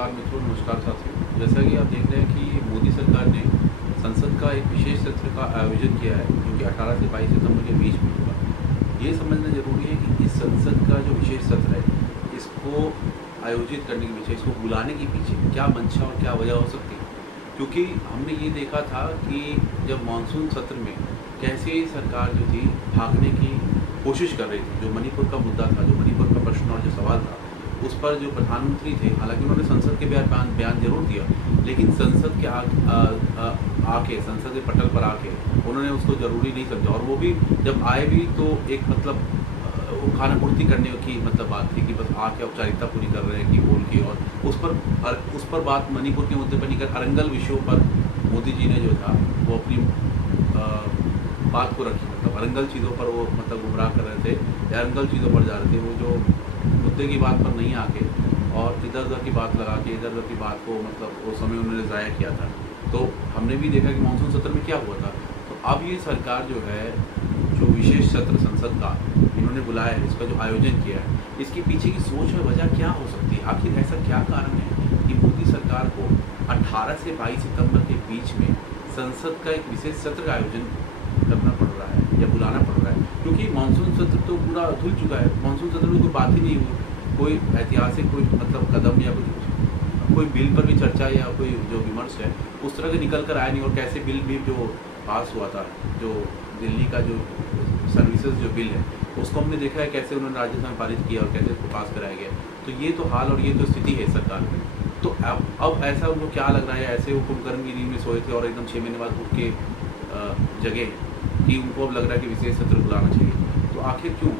नमस्कार मित्रों, नमस्कार साथियों। जैसा कि आप देख रहे हैं कि मोदी सरकार ने संसद का एक विशेष सत्र का आयोजन किया है, जो कि 18 से 22 सितंबर के बीच में होगा। ये समझना ज़रूरी है कि इस संसद का जो विशेष सत्र है, इसको आयोजित करने के पीछे, इसको बुलाने के पीछे क्या मंशा और क्या वजह हो सकती है। क्योंकि हमने ये देखा था कि जब मानसून सत्र में कैसे सरकार जो थी भागने की कोशिश कर रही थी। जो मणिपुर का मुद्दा था, जो मणिपुर का प्रश्न और जो सवाल था, उस पर जो प्रधानमंत्री थे, हालांकि उन्होंने संसद के बयान जरूर दिया, लेकिन संसद के आके संसद के पटल पर आके उन्होंने उसको ज़रूरी नहीं समझा। और वो भी जब आए भी तो एक वो खाना पूर्ति करने की बात थी कि बस आके औपचारिकता पूरी कर रहे हैं कि बोल के, और उस पर बात मणिपुर के मुद्दे पर नहीं कर अरंगल विषयों पर मोदी जी ने जो था वो अपनी बात को रखी। अरंगल चीज़ों पर वो गुमराह कर रहे थे, या अरंगल चीज़ों पर जा रहे थे। वो जो मुद्दे की बात पर नहीं आके और इधर उधर की बात लगा के, इधर उधर की बात को वो समय उन्होंने ज़ाया किया था। तो हमने भी देखा कि मानसून सत्र में क्या हुआ था। तो अब ये सरकार जो है, जो विशेष सत्र संसद का इन्होंने बुलाया है, इसका जो आयोजन किया है, इसके पीछे की सोच और वजह क्या हो सकती है। आखिर ऐसा क्या कारण है कि मोदी सरकार को 18 से 22 सितंबर के बीच में संसद का एक विशेष सत्र का आयोजन करना पड़ रहा है या बुलाना पड़ रहा है। क्योंकि मानसून सत्र तो पूरा धुल चुका है। मानसून सत्र में कोई बात ही नहीं हुई, कोई ऐतिहासिक कोई कदम या कोई बिल पर भी चर्चा या कोई जो विमर्श है उस तरह के निकल कर आया नहीं। और कैसे बिल भी जो पास हुआ था, जो दिल्ली का जो सर्विसेज जो बिल है, उसको हमने देखा है कैसे उन्होंने राज्यसभा में पारित किया और कैसे उसको पास कराया गया। तो ये तो हाल और ये तो स्थिति है सरकार में। तो अब ऐसा उनको क्या लग रहा है, ऐसे वो कुंभकर्ण की नींद में सोए थे और एकदम 6 महीने बाद उठ के जगह कि उनको अब लग रहा है कि विशेष सत्र बुलाना चाहिए। तो आखिर क्यों?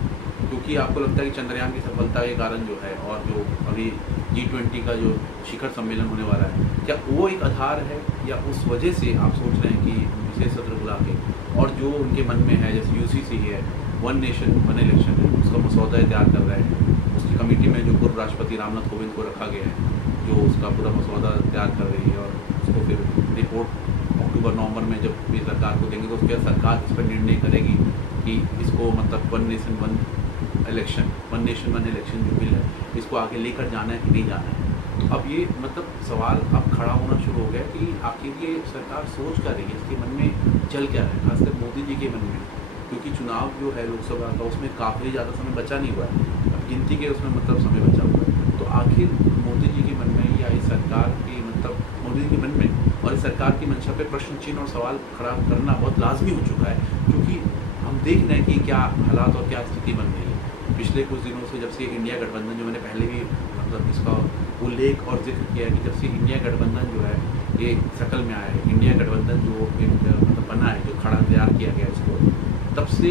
क्योंकि आपको लगता है कि चंद्रयान की सफलता के कारण जो है, और जो अभी G20 का जो शिखर सम्मेलन होने वाला है, क्या वो एक आधार है, या उस वजह से आप सोच रहे हैं कि विशेष सत्र बुला के, और जो उनके मन में है, जैसे UCC है, वन नेशन वन इलेक्शन है, उसका मसौदा तैयार कर रहे हैं। उसकी कमेटी में जो पूर्व राष्ट्रपति रामनाथ कोविंद को रखा गया है, जो उसका पूरा मसौदा तैयार कर रही है, और उसको फिर रिपोर्ट अक्टूबर-नवंबर में जब ये सरकार को देंगे तो उसके बाद सरकार इस पर निर्णय करेगी कि इसको वन नेशन वन इलेक्शन जो बिल है, इसको आगे लेकर जाना है कि नहीं जाना है। तो अब ये सवाल अब खड़ा होना शुरू हो गया कि आखिर ये सरकार सोच क्या रही है, इसके मन में चल क्या रहा है, खासकर मोदी जी के मन में। क्योंकि चुनाव जो है लोकसभा का, उसमें काफ़ी ज़्यादा समय बचा नहीं हुआ है, अब गिनती के उसमें समय बचा हुआ है। तो आखिर मोदी जी के मन में, या इस सरकार की मोदी जी के मन में और इस सरकार की मंशा पे प्रश्न चिन्ह और सवाल खड़ा करना बहुत लाजमी हो चुका है। क्योंकि हम देख रहे हैं कि क्या हालात और क्या स्थिति बन रही है पिछले कुछ दिनों से, जब से इंडिया गठबंधन, जो मैंने पहले भी इसका उल्लेख और जिक्र किया है कि जब से इंडिया गठबंधन जो है ये शकल में आया है, इंडिया गठबंधन जो बना है, जो खड़ा तैयार किया गया इसको, तब से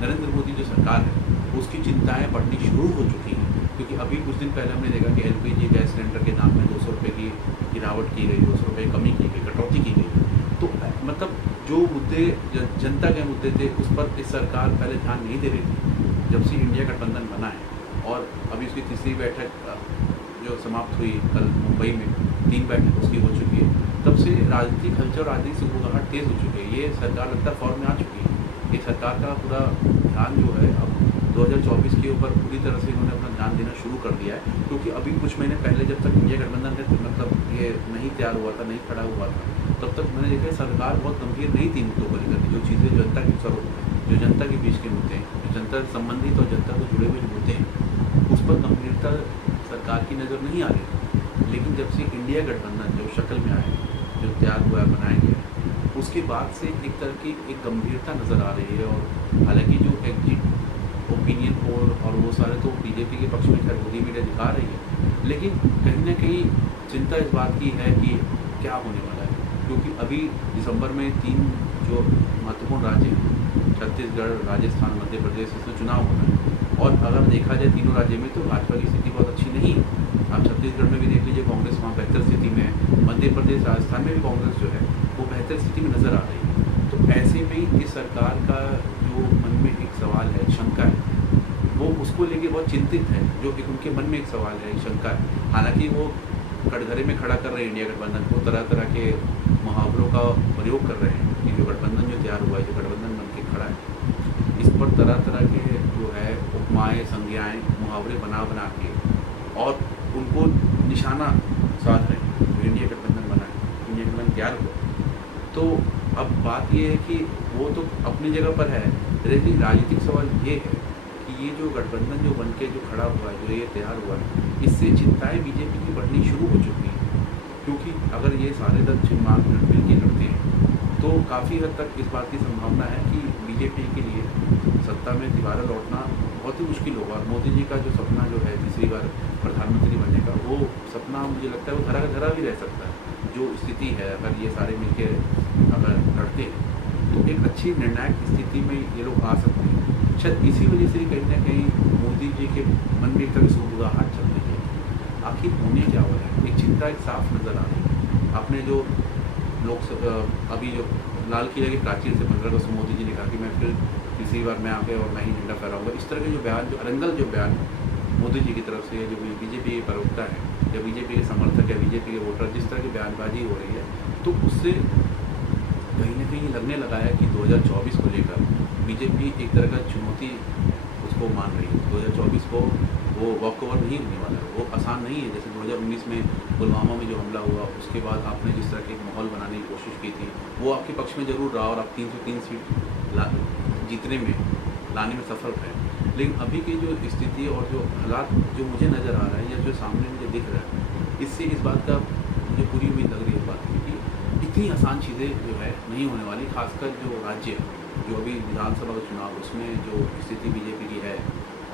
नरेंद्र मोदी जो सरकार है उसकी चिंताएँ बढ़नी शुरू हो चुकी हैं। क्योंकि अभी कुछ दिन पहले हमने देखा कि LPG गैस सिलेंडर के दाम में 200 रुपये की गिरावट की गई, 200 रुपये कमी की गई, कटौती की गई। तो जो मुद्दे जनता के मुद्दे थे, उस पर इस सरकार पहले ध्यान नहीं दे रही थी। जब से इंडिया गठबंधन बना है, और अभी उसकी तीसरी बैठक जो समाप्त हुई कल मुंबई में, 3 बैठक उसकी हो चुकी है, तब से राजनीतिक हलचल, राजनीतिक सुगबुगाहट तेज़ हो चुकी है। ये सरकार लगता फॉर्म में आ चुकी है। ये सरकार का पूरा ध्यान जो है अब 2024 के ऊपर पूरी तरह से इन्होंने अपना ध्यान देना शुरू कर दिया है। क्योंकि अभी कुछ महीने पहले, जब तक इंडिया गठबंधन ये नहीं तैयार हुआ था, नहीं खड़ा हुआ था, तब तक मैंने देखा सरकार बहुत गंभीर नहीं थी मुद्दों को लेकर। जो चीज़ें जनता के जो जनता के बीच के मुद्दे हैं, जो जनता से संबंधित और जनता को जुड़े हुए मुद्दे हैं, उस पर गंभीरता सरकार की नज़र नहीं आ रही थी। लेकिन जब से इंडिया गठबंधन जो शक्ल में आया, जो तैयार हुआ है, बनाया गया है, उसके बाद से एक तरह की एक गंभीरता नज़र आ रही है। और हालांकि जो एग्जिट ओपिनियन पोल और वो सारे तो बीजेपी के पक्ष में खैर मोदी मीडिया दिखा रही है, लेकिन कहीं ना कहीं चिंता इस बात की है कि क्या होने वाला है। क्योंकि अभी दिसंबर में 3 जो महत्वपूर्ण राज्य हैं, छत्तीसगढ़, राजस्थान, मध्य प्रदेश, इसमें चुनाव होना है। और अगर देखा जाए तीनों राज्यों में, तो भाजपा की स्थिति बहुत अच्छी नहीं है। आप छत्तीसगढ़ में भी देख लीजिए, कांग्रेस वहाँ बेहतर स्थिति में है। मध्य प्रदेश, राजस्थान में भी कांग्रेस जो है वो बेहतर स्थिति में नज़र आ रही है। तो ऐसे में इस सरकार का जो मन में एक सवाल है, एक शंका है, वो उसको लेके बहुत चिंतित है। जो एक उनके मन में एक सवाल है, एक शंका है। हालांकि वो कटघरे में खड़ा कर रहे हैं इंडिया गठबंधन को, तरह तरह के मुहावरों का प्रयोग कर रहे हैं कि जो गठबंधन जो तैयार हुआ है, जो गठबंधन बन के खड़ा है, इस पर तरह तरह के जो है उपमाएँ, संज्ञाएँ, मुहावरे बना बना के, और उनको निशाना साथ रहें, तो इंडिया गठबंधन बना है, इंडिया गठबंधन तैयार हुआ। तो अब बात ये है कि वो तो अपनी जगह पर है, लेकिन राजनीतिक सवाल ये है कि ये जो गठबंधन जो बन के जो खड़ा हुआ है, जो ये तैयार हुआ है, इससे चिंताएं बीजेपी की बढ़नी शुरू हो चुकी हैं। क्योंकि अगर ये सारे दल छिन्मार मिल के लड़ते हैं तो काफ़ी हद तक इस बात की संभावना है कि बीजेपी के लिए सत्ता में दोबारा लौटना बहुत ही मुश्किल होगा। और मोदी जी का जो सपना जो है तीसरी बार प्रधानमंत्री बनने का, वो सपना मुझे लगता है वो धरा का धरा भी रह सकता है। जो स्थिति है, अगर ये सारे मिलके अगर लड़ते हैं तो एक अच्छी निर्णायक स्थिति में ये लोग आ सकते हैं। शायद इसी वजह से कहीं ना कहीं मोदी जी के मन में एक तरह से उगलाहट चल रही है, आखिर होने क्या हो रहा है। एक चिंता एक साफ नज़र आ रही है। आपने जो लोग अभी जो लाल किले की प्राचीर से 15 अगस्त मोदी जी ने कहा कि मैं फिर तीसरी बार मैं आके और मैं ही झंडा फहराऊंगा, इस तरह के जो बयान, जो अरंगल जो बयान मोदी जी की तरफ से, जो बीजेपी के प्रवक्ता है या बीजेपी के समर्थक या बीजेपी के वोटर, जिस तरह की बयानबाजी हो रही है, तो उससे कहीं ना कहीं लगने लगा है कि 2024 को लेकर बीजेपी एक तरह का चुनौती उसको मान रही है। 2024 को वो वॉक ओवर नहीं होने वाला है, वो आसान नहीं है। जैसे 2019 में पुलवामा में जो हमला हुआ, उसके बाद आपने जिस तरह के एक माहौल बनाने की कोशिश की थी, वो आपके पक्ष में ज़रूर रहा और आप 303 सीट जीतने में लाने में सफल रहे। लेकिन अभी की जो स्थिति और जो हालात जो मुझे नज़र आ रहा है या जो सामने मुझे दिख रहा है, इससे इस बात का मुझे पूरी उम्मीद लग रही है इस बात की कि इतनी आसान चीज़ें जो है नहीं होने वाली। खासकर जो राज्य जो अभी विधानसभा का चुनाव, उसमें जो स्थिति बीजेपी की है,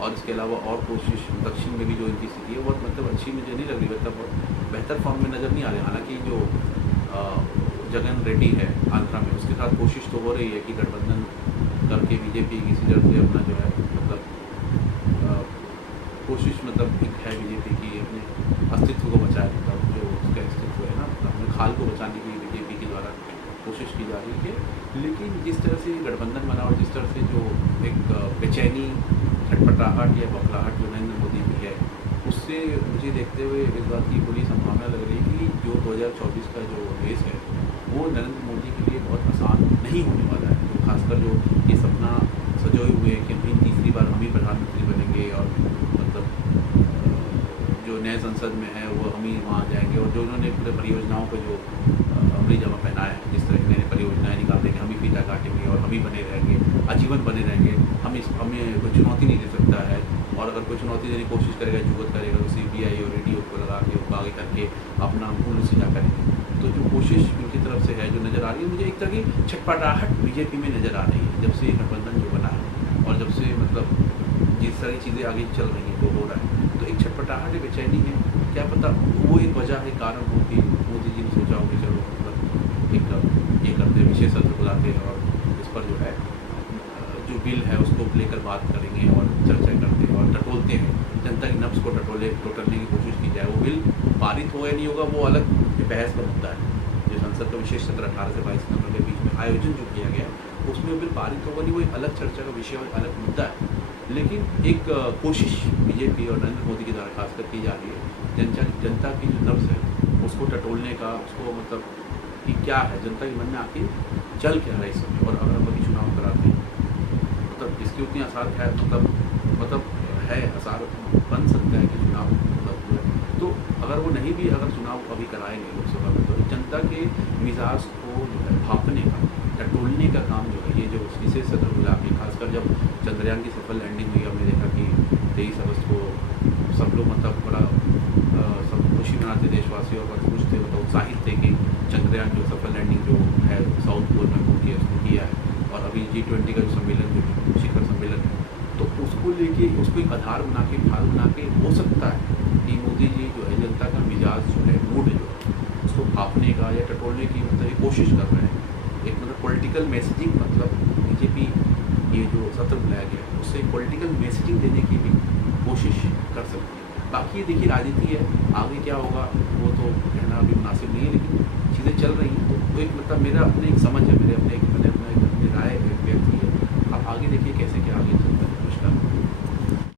और इसके अलावा और कोशिश दक्षिण में भी जो इनकी स्थिति है बहुत मतलब अच्छी मुझे नहीं लग रही, मतलब बहुत बेहतर फॉर्म में नज़र नहीं आ रही। हालांकि जो जगन रेड्डी है आंध्रा में, उसके साथ कोशिश तो हो रही है कि गठबंधन करके बीजेपी किसी तरह से अपना जो है मतलब कोशिश मतलब एक है बीजेपी की अपने अस्तित्व को बचाए, मतलब जो उसका अस्तित्व है ना, मतलब अपने खाल को बचाने की बीजेपी के द्वारा कोशिश की जा रही है। लेकिन जिस तरह से गठबंधन बना और जिस तरह से जो एक बेचैनी, खटपटाहट या बखलाहट जो नरेंद्र मोदी की है, उससे मुझे देखते हुए इस बात की पूरी संभावना लग रही है कि जो 2024 का जो रेस है वो नरेंद्र मोदी के लिए बहुत आसान नहीं होने वाला है। तो खासकर जो ये सपना सजोए हुए कि हम तीसरी बार हम ही प्रधानमंत्री बनेंगे और मतलब जो नए संसद में है वो हम ही वहाँ जाएंगे, और जो उन्होंने पूरे परियोजनाओं को जो अमली जमा पहनाया है, जिस तरह की नई परियोजनाएँ निकाल देंगे, हम ही फीता काटेंगे और हम ही बने रहेंगे, आजीवन बने रहेंगे, हमें कोई चुनौती नहीं दे सकता है, और अगर कोई चुनौती देने की कोशिश करेगा, जुगत करेगा, तो CBI और रेडियो को लगा के उसको आगे करके अपना पूर्ण सीधा करेंगे। तो जो कोशिश उनकी तरफ से है जो नज़र आ रही है, मुझे एक तरह की छटपटाहट बीजेपी में नज़र आ रही है जब से गठबंधन जो बना है, और जब से मतलब जिस सारी चीज़ें आगे चल रही हैं वो हो रहा है, तो एक छटपटाहट है, बेचैनी है। क्या पता वो एक वजह है, कारण हो कि मोदी जी ने सोचा हो कि चलो मतलब एक ये करते हैं, विशेष सत्र बुलाते हैं और इस पर जो है जो बिल है उसको लेकर बात करेंगे और चर्चा करते हैं और टटोलते हैं, जनता की नब्ज़ को टटोलने की कोशिश की जाए। वो बिल पारित होगा या नहीं होगा वो अलग बहस का मुद्दा है। जो संसद का विशेष सत्र 18 से 22 नवंबर के बीच में आयोजन जो किया गया उसमें वो बिल पारित होगा नहीं, वो एक अलग चर्चा का विषय और अलग मुद्दा है। लेकिन एक कोशिश बीजेपी और नरेंद्र मोदी के द्वारा खासकर की जा रही है जनता की जो नब्ज़ है उसको टटोलने का, उसको मतलब कि क्या है जनता के मन में आखिर चल क्या रहा है इस समय, और अगर हम अभी चुनाव कराते हैं मतलब इसकी उतनी आसार है मतलब है आसार बन सकता है कि चुनाव मतलब हुए, तो अगर वो नहीं भी अगर चुनाव अभी कराएंगे लोकसभा में, तो जनता के मिजाज को जो है भापने का, टटोलने का काम जो है ये जो विशेष सत्र बुला के, खासकर जब चंद्रयान की सफल लैंडिंग हुई, हमने देखा कि 23 अगस्त को सब लोग मतलब बड़ा सब खुशी मनाते देशवासी और बहुत खुश थे, मतलब उत्साहित थे कि चंद्रयान जो सफल लैंडिंग जो है साउथ पोल में मूव किया उसको किया है, और अभी G20 का जो सम्मेलन जो शिखर सम्मेलन है, तो उसको लेके उसको एक आधार बना के, ढाल बना के हो सकता है कि मोदी जी जो है जनता का मिजाज जो है, मूड जो है उसको भापने का या टटोलने की मतलब एक कोशिश कर रहे हैं। एक मतलब पॉलिटिकल मैसेजिंग, मतलब बीजेपी ये जो सत्र बुलाया गया है उससे पॉलिटिकल मैसेजिंग देने की भी कोशिश कर सकती है। बाकी देखिए राजनीति है, आगे क्या होगा वो तो कहना अभी मुनासिब नहीं है, लेकिन चीज़ें चल रही हैं। तो एक मतलब मेरा अपने एक समझ है, मेरे अपने एक मैंने